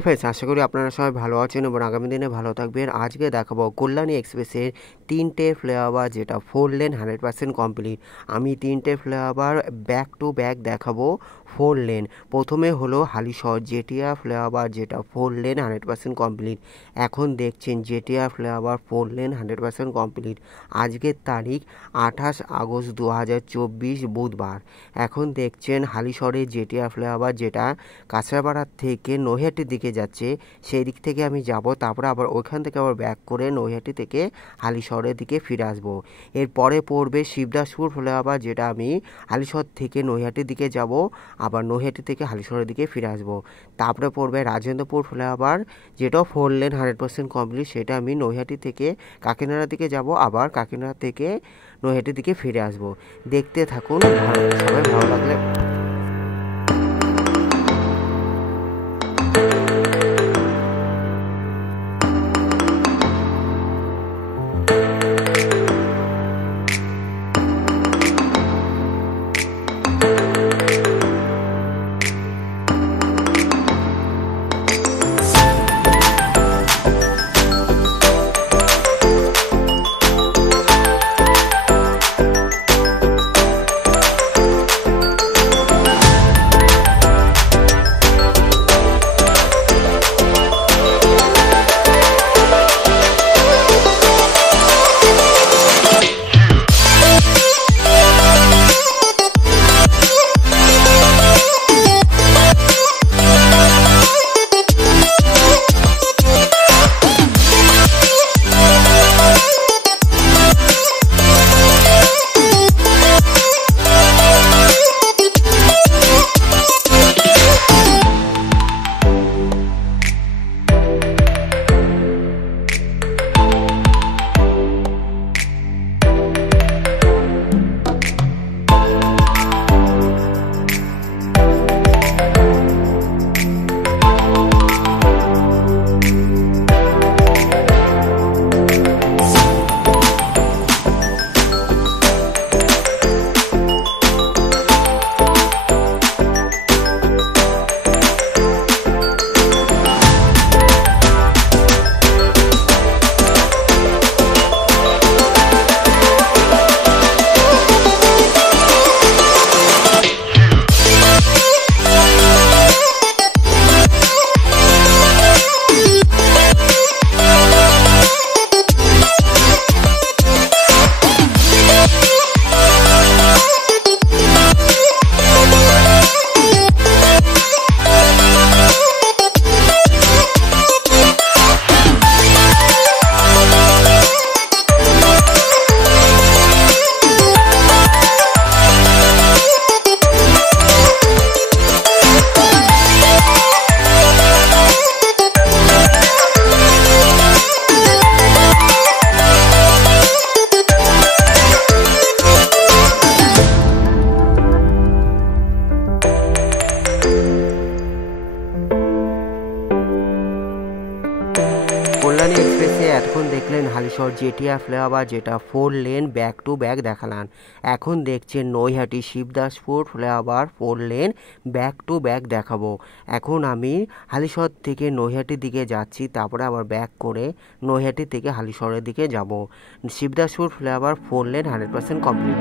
Hello friends, আশা করি আপনারা সবাই ভালো আছেন এবং আগামী দিনে ভালো থাকবেন। আজকে দেখাবো কল্যাণী এক্সপ্রেসের 3টে ফ্লাইওভার, যেটা 4 লেন 100% কমপ্লিট। আমি 3টে ফ্লাইওভার ব্যাক টু ব্যাক দেখাবো 4 লেন। প্রথমে হলো হালিশহর জেটিয়া ফ্লাইওভার, যেটা 4 লেন 100% কমপ্লিট। এখন দেখছেন জেটিয়া ফ্লাইওভার 4 লেন 100% কমপ্লিট। আজকের তারিখ 28 আগস্ট 2024 বুধবার। এখন দেখছেন হালিশহরের জেটিয়া ফ্লাইওভার, যেটা কাঁচরাপাড়া থেকে নৈহাটির দিকে যাচ্ছে। সেই দিক থেকে আমি যাব, তারপরে আবার ওইখান থেকে আবার ব্যাক করে নৈহাটি থেকে হালিশহরের দিকে ফিরে আসবো। এরপরে পড়বে শিবদাসপুর ফ্লাইওভার, যেটা আমি হালিশহর থেকে নৈহাটির দিকে যাব, আবার নৈহাটি থেকে হালিশহরের দিকে ফিরে আসবো। তারপরে পড়বে রাজেন্দ্রপুর ফ্লাইওভার, যেটাও 4 লেন 100% কমপ্লিট। সেটা আমি নৈহাটি থেকে কাকিনাড়ার দিকে যাব, আবার কাকিনাড়া থেকে নৈহাটির দিকে ফিরে আসবো। দেখতে থাকুন, সবাই ভালো লাগলে কল্যাণী এক্সপ্রেসে এতক্ষণ দেখলেন হালিশহর জেটিয়া ফ্লাইওভার, যেটা 4 লেন ব্যাক টু ব্যাক দেখালাম। এখন দেখছেন Naihati Shibdaspur flyover 4 lane back to back দেখাবো। এখন আমি হালিশহর থেকে নৈহাটির দিকে যাচ্ছি, তারপরে আবার ব্যাক করে নৈহাটি থেকে হালিশহরের দিকে যাব। Shibdaspur flyover 4 lane 100% complete.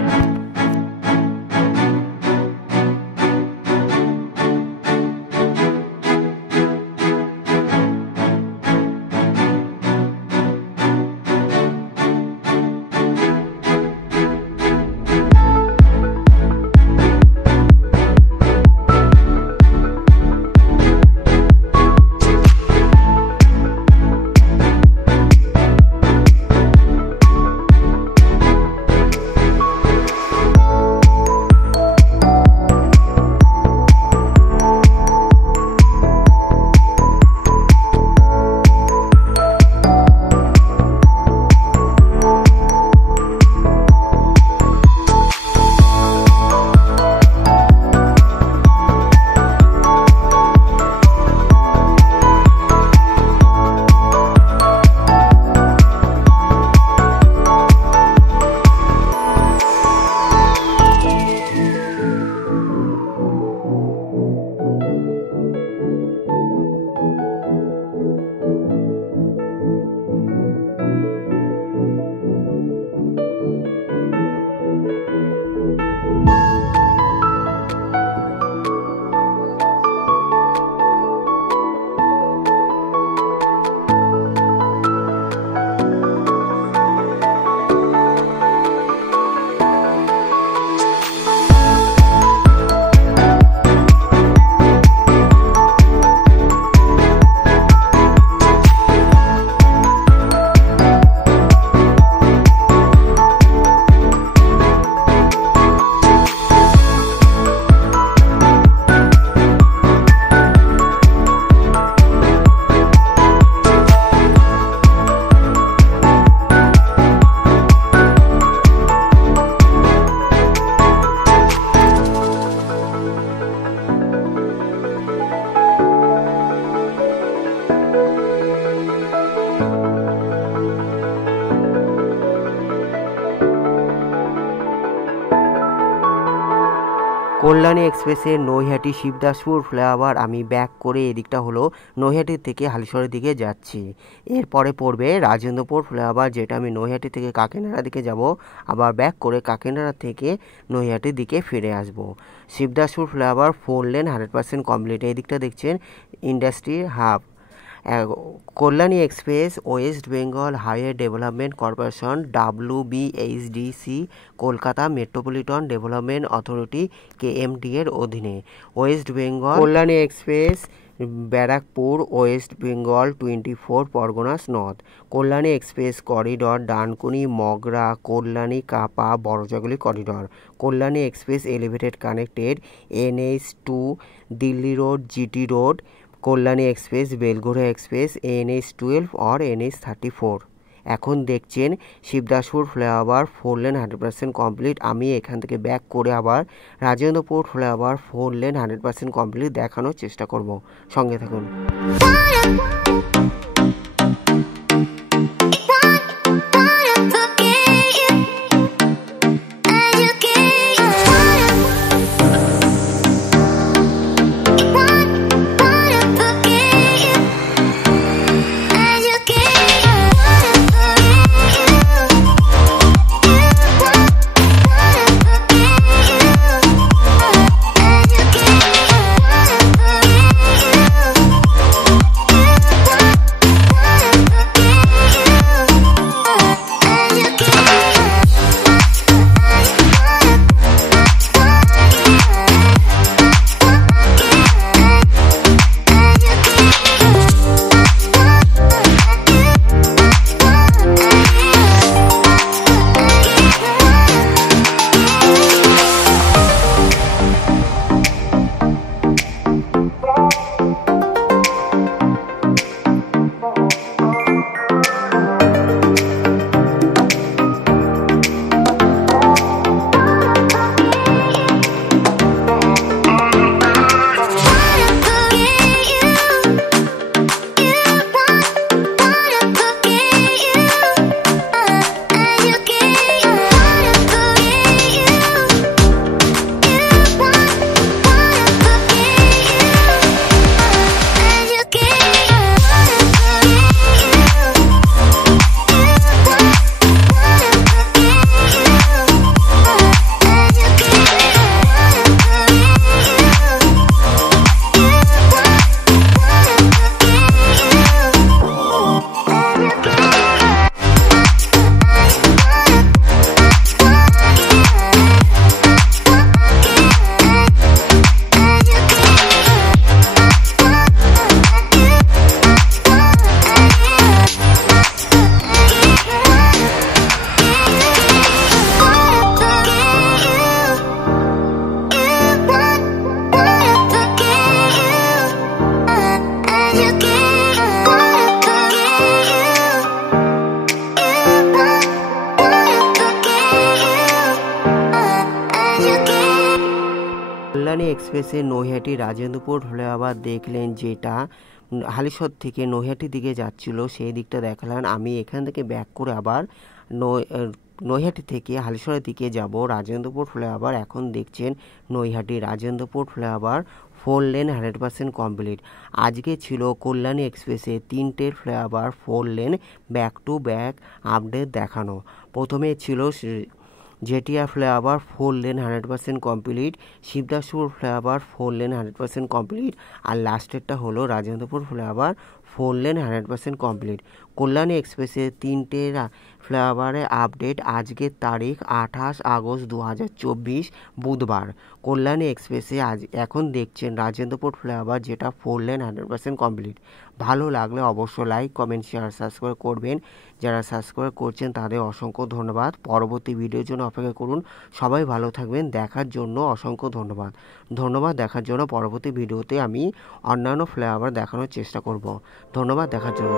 Kalyani এক্সপ্রেসের নৈহাটি শিবদাসপুর ফ্লাইওভার আমি ব্যাক করে এদিকটা হলো নৈহাটির থেকে হালিশহরের দিকে যাচ্ছি। এরপরে পড়বে রাজেন্দ্রপুর ফ্লাইওভার, যেটা আমি নৈহাটি থেকে কাকিনাড়ার দিকে যাব, আবার ব্যাক করে কাকিনাড়া থেকে নৈহাটির দিকে ফিরে আসব। Shibdaspur flyover 4 lane 100% complete. এই দিকটা দেখছেন industry hub. Kalyani express West Bengal highway development corporation WBHDC Kolkata metropolitan development authority KMD এর অধীনে। West Bengal Kalyani express Barrackpore West Bengal 24 Parganas north. Kalyani express corridor Dankuni Mogra Kalyani Kapa Barajaguli corridor. Kalyani express elevated connected NH2 Delhi road GT road. Kalyani express Belgharia express NH12 or NH34। এখন দেখছেন Shibdaspur flyover 4 lane 100% complete. আমি এখান থেকে back করে আবার Rajendrapur flyover 4 lane 100% complete দেখানোর চেষ্টা করব। সঙ্গে থাকুন। কল্যাণী এক্সপ্রেসের নৈহাটি রাজেন্দ্রপুর ফ্লাইওভার দেখলেন, যেটা হালিশহর থেকে নৈহাটির দিকে যাচ্ছিল, সেই দিকটা দেখালেন। আমি এখান থেকে ব্যাক করে আবার নৈহাটি থেকে হালিশহরের দিকে যাব। রাজেন্দ্রপুর ফ্লাইওভার এখন দেখছেন Naihati Rajendrapur flyover 4 lane 100% complete. আজকে ছিল কল্যাণী এক্সপ্রেসে 3টে flyover 4 lane back to back update দেখানো। প্রথমে ছিল Jetia flyover 4 lane 100% complete, Shibdaspur flyover 4 lane 100% complete, আর লাস্টেরটা হলো Rajendrapur flyover 4 lane 100% complete. Kalyani এক্সপ্রেসের 3টে ফ্লাইওভারের আপডেট। আজকের তারিখ 28 আগস্ট 2024 বুধবার। কল্যাণী এক্সপ্রেসে এখন দেখছেন রাজেন্দ্রপুর ফ্লাইওভার, যেটা 4 লেন 100% কমপ্লিট। ভালো লাগলে অবশ্যই লাইক কমেন্ট শেয়ার সাবস্ক্রাইব করবেন। যারা সাবস্ক্রাইব করছেন তাদের অসংখ্য ধন্যবাদ। পরবর্তী ভিডিওর জন্য অপেক্ষা করুন। সবাই ভালো থাকবেন। দেখার জন্য অসংখ্য ধন্যবাদ দেখার জন্য। পরবর্তী ভিডিওতে আমি অন্যান্য ফ্লাইওভার দেখানোর চেষ্টা করব। ধন্যবাদ দেখার জন্য।